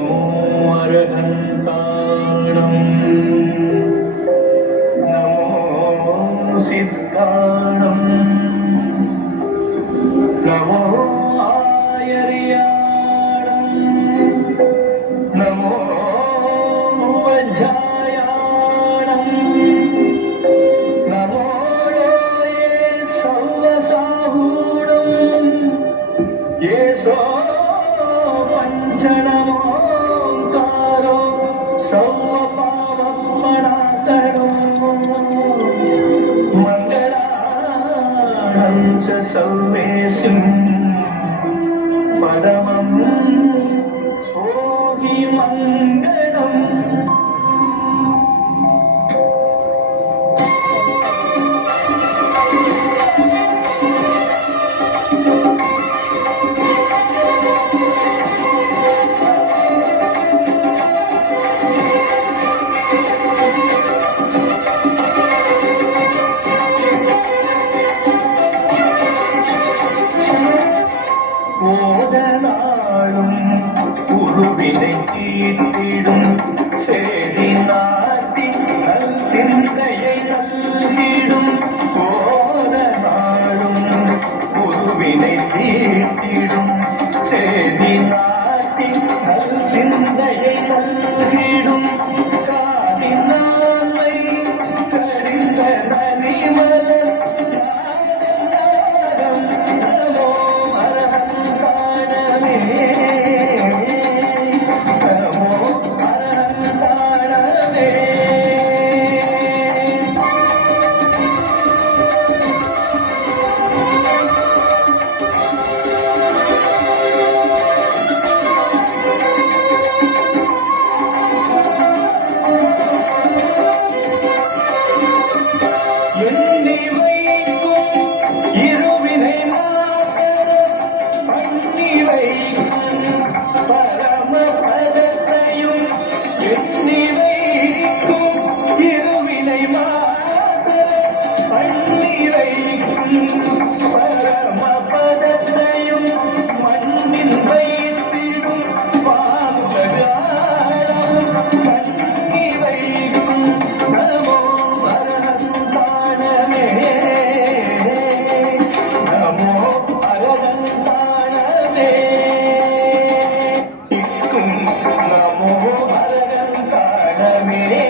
നമോ അരഹന്താണം നമോ സിദ്ധാണം നമോ ആയറിയാണം നമോ ഭുവജായാണം നമോ യേ സൗവസാഹൂണം യേസോ ച സൗമേസിം പരമം ഓഹി Thank you. मेरे